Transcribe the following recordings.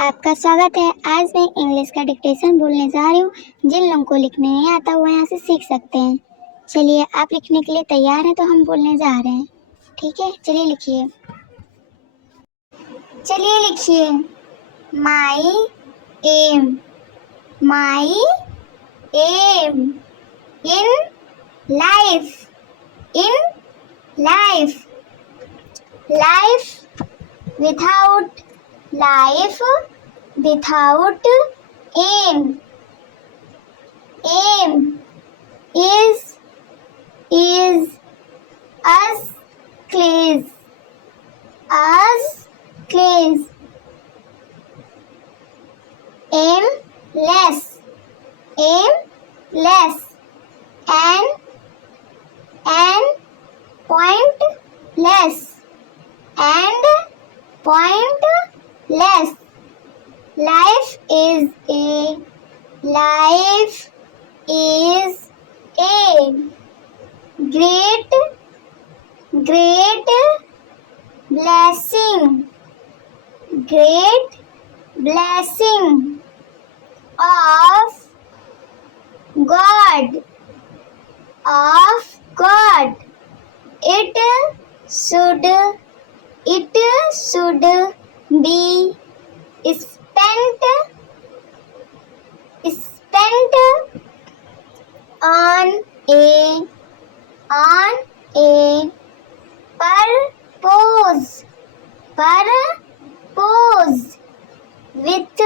आपका स्वागत है। आज मैं इंग्लिश का डिक्टेशन बोलने जा रही हूँ। जिन लोगों को लिखने नहीं आता वो यहाँ से सीख सकते हैं। चलिए, आप लिखने के लिए तैयार हैं तो हम बोलने जा रहे हैं। ठीक है, चलिए लिखिए। My aim, my aim in life, in life, life without, life without aim, aim is us clays, us clays, aimless, aimless, and pointless, and pointless. Life is a great blessing, great blessing of God, of God. It should be spent on a purpose with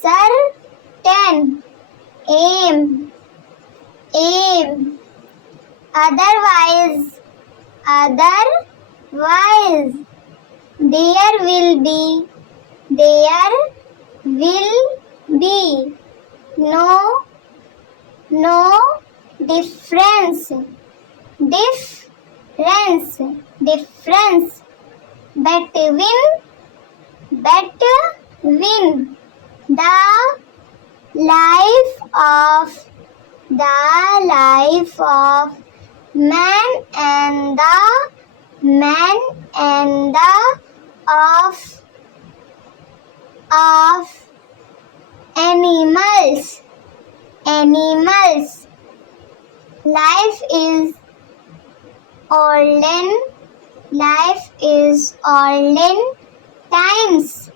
certain aim. Otherwise there will be no difference between the life of man and the of animals. Life is olden times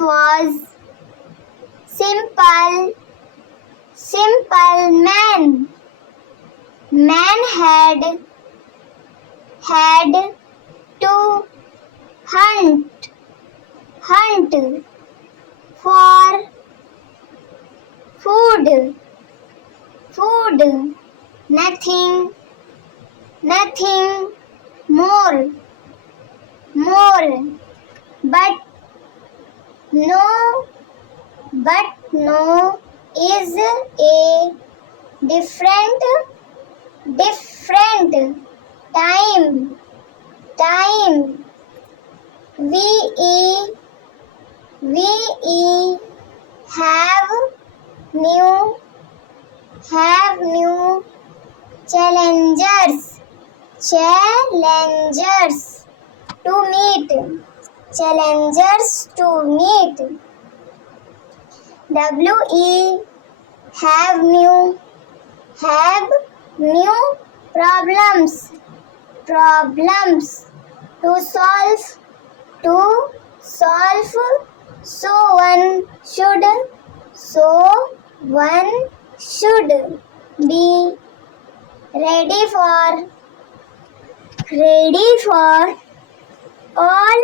was simple man had to hunt for food, nothing more, but no is a different time. We have new challengers to meet. We have new problems to solve. So one should be ready for all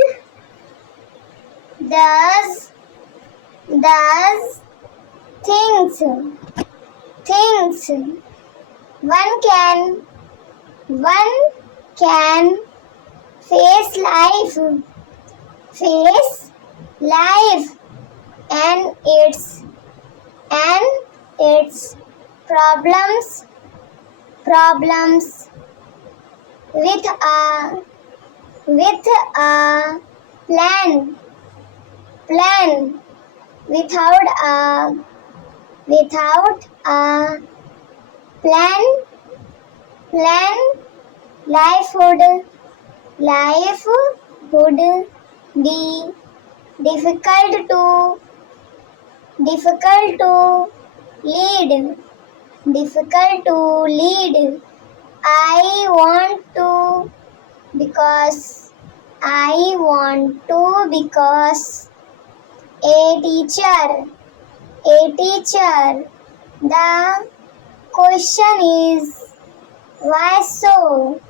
those things. One can face life and its problems with a plan. Without a plan life would life would be difficult to lead. Difficult to lead. I want to because a teacher. The question is why so?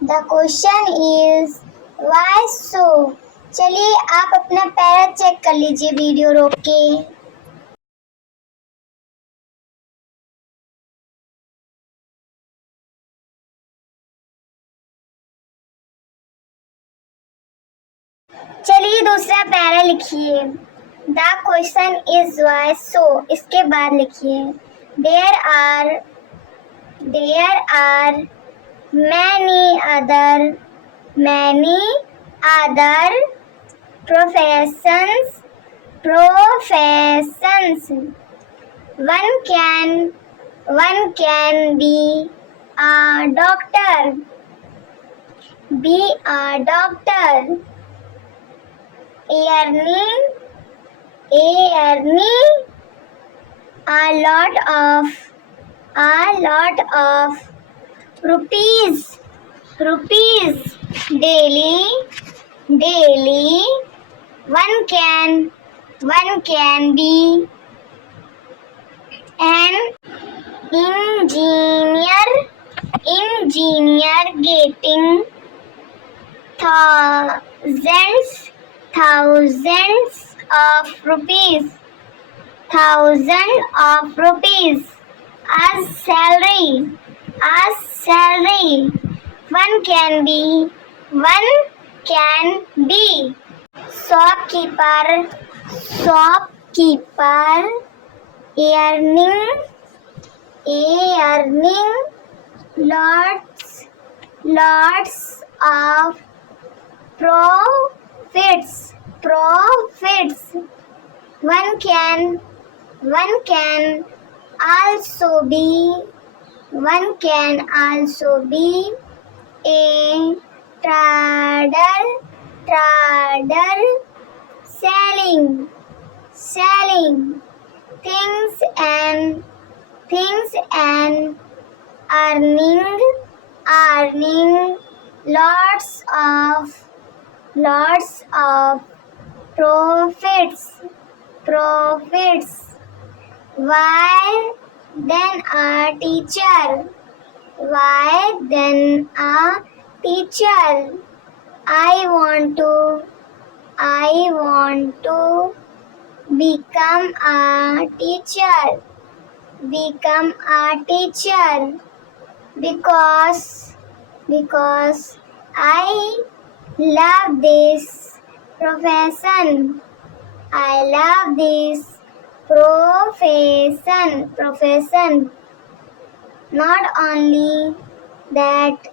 The question is why so? चलिए आप अपना para check कर लीजिए video रोक के। चलिए दूसरा para लिखिए। The question is why so, इसके बाद लिखिए there are many other professions one can be a doctor, earning a lot of rupees daily. One can be an engineer getting thousands of rupees as salary. One can be shopkeeper earning lots of profits. One can also be a trader selling things and earning lots of profits. Why then a teacher? I want to become a teacher because I love this profession. Not only that,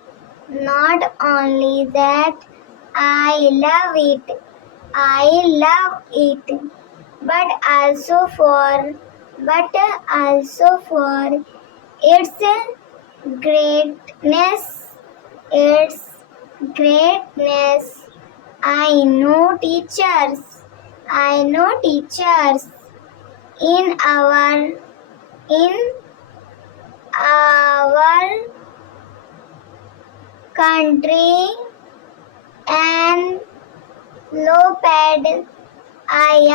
I love it, but also for its greatness. I know teachers in our country and low paid. I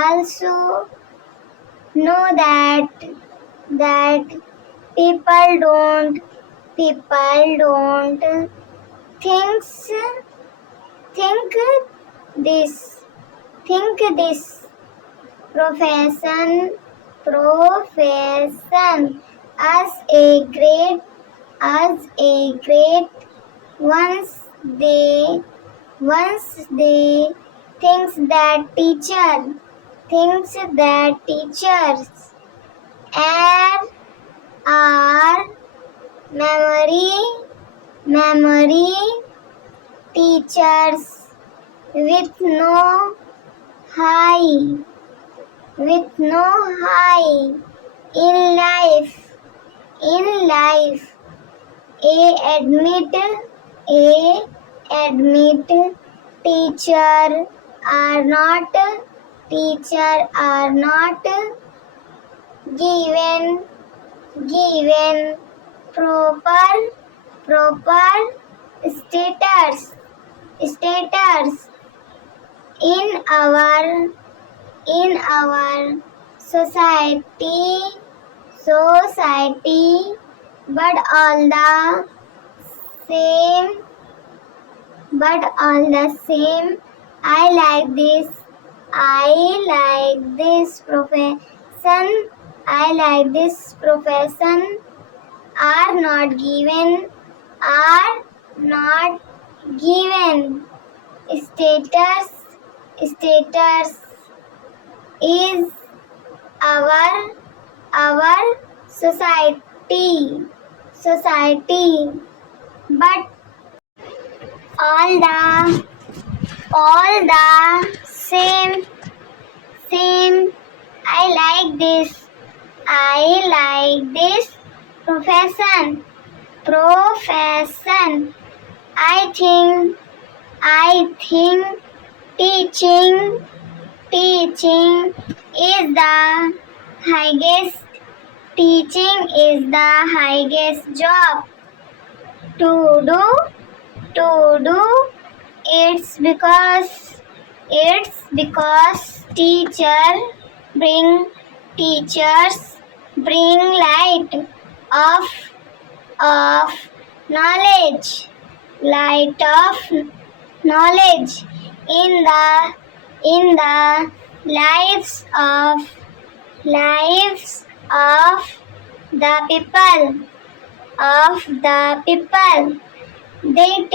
also know that people don't think this profession as a great once they thinks that teachers are memory teachers with no high in life. A. Admit. Teacher are not. Teacher are not. Given. Given. Proper. Proper. Status. Status. In our society. Society. But all the same. But all the same, I like this. I like this profession. I like this profession. Are not given. Are not given. Status. Status is our society. Society. But all the same. I like this. I like this profession. I think teaching is the highest. Teaching is the highest job to do. It's because teachers bring light of knowledge. Light of knowledge in the lives of the people. They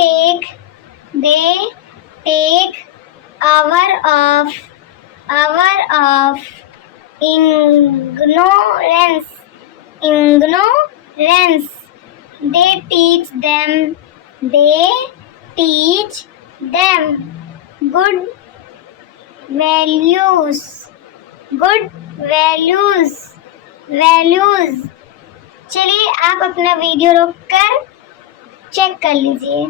take hour of ignorance. They teach them good values. चलिए आप अपना video रोककर check कर लीजिए।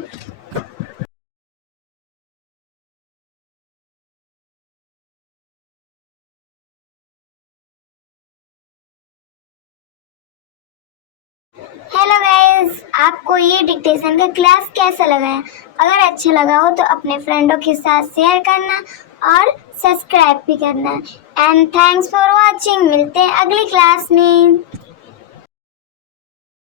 Hello guys, आपको ये dictation का class कैसा लगा है? अगर अच्छा लगा हो तो अपने फ्रेंडों के साथ शेयर करना और सब्सक्राइब भी करना। And thanks for watching. मिलते हैं अगली क्लास में।